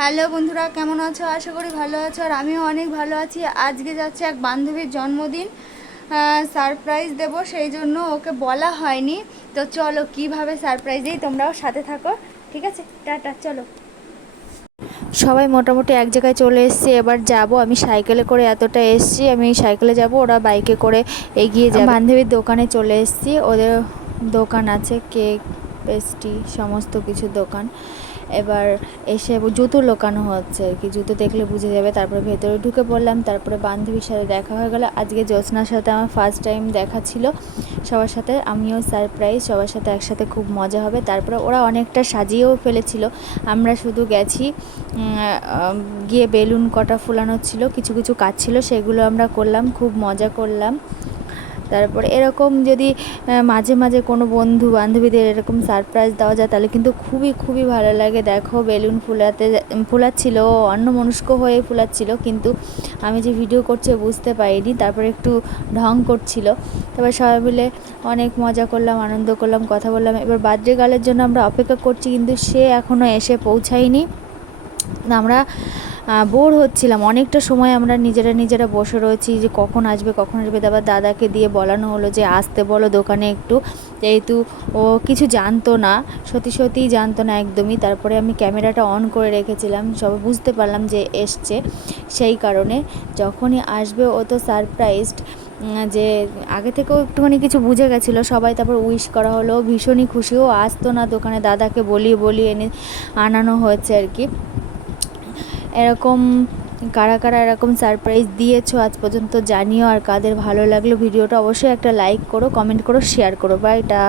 Hello বন্ধুরা, কেমন আছো? আশা করি ভালো আছো, আর আমিও অনেক ভালো আছি। আজকে যাচ্ছে এক বান্ধবীর জন্মদিন, সারপ্রাইজ দেব, সেই জন্য ওকে বলা হয়নি। তো চলো কিভাবে সারপ্রাইজ দিই, তোমরাও সাথে থাকো। ঠিক আছে, টাটা, চলো। সবাই মোটামুটি এক জায়গায় চলে এসেছি, এবার যাব। আমি সাইকেলে করে এতটা এসেছি, আমি সাইকেলে যাব, ওরা বাইকে করে এগিয়ে যাবে। বান্ধবীর দোকানে চলে এসেছি, ওদের দোকান আছে, কেক পেস্ট্রি সমস্ত কিছু দোকান। এবার এসে জুতো লোকানো হচ্ছে আর কি, জুতো দেখলে বুঝে যাবে। তারপরে ভেতরে ঢুকে পড়লাম, তারপরে বান্ধবীর সাথে দেখা হয়ে গেল। আজকে জ্যোৎস্নার সাথে আমার ফার্স্ট টাইম দেখা ছিল সবার সাথে, আমিও সারপ্রাইজ, সবার সাথে একসাথে খুব মজা হবে। তারপরে ওরা অনেকটা সাজিয়েও ফেলেছিল, আমরা শুধু গেছি, গিয়ে বেলুন কটা ফুলানো ছিল, কিছু কিছু কাজ ছিল, সেগুলো আমরা করলাম, খুব মজা করলাম। তারপরে এরকম যদি মাঝে মাঝে কোনো বন্ধু বান্ধবীদের এরকম সারপ্রাইজ দেওয়া যায় তাহলে কিন্তু খুবই খুবই ভালো লাগে। দেখো বেলুন ফুলাচ্ছিল, অন্যমনস্ক হয়ে ফুলাচ্ছিল, কিন্তু আমি যে ভিডিও করছি বুঝতে পারিনি। তারপরে একটু ঢং করছিল। তারপর সবাই মিলে অনেক মজা করলাম, আনন্দ করলাম, কথা বললাম। এবার বার্থডে গার্লের জন্য আমরা অপেক্ষা করছি, কিন্তু সে এখনও এসে পৌঁছায়নি। আমরা বোর হচ্ছিলাম অনেকটা সময়, আমরা নিজেরা বসে রয়েছি যে কখন আসবে কখন আসবে। তারপর দাদাকে দিয়ে বলানো হলো যে আসতে বলো দোকানে একটু, যেহেতু ও কিছু জানতো না, সত্যিই জানতো না একদমই। তারপরে আমি ক্যামেরাটা অন করে রেখেছিলাম, সবাই বুঝতে পারলাম যে এসছে। সেই কারণে যখনই আসবে ও তো সারপ্রাইজড, যে আগে থেকেও একটুখানি কিছু বুঝে গেছিলো সবাই। তারপর উইশ করা হলো, ভীষণই খুশি। ও আসতো না দোকানে, দাদাকে বলিয়ে এনে আনানো হয়েছে আর কি। এরকম কারা কারা এরকম সারপ্রাইজ দিয়েছো আজ পর্যন্ত জানিও, আর কাদের ভালো লাগলো ভিডিওটা অবশ্যই একটা লাইক করো, কমেন্ট করো, শেয়ার করো। বাই টা।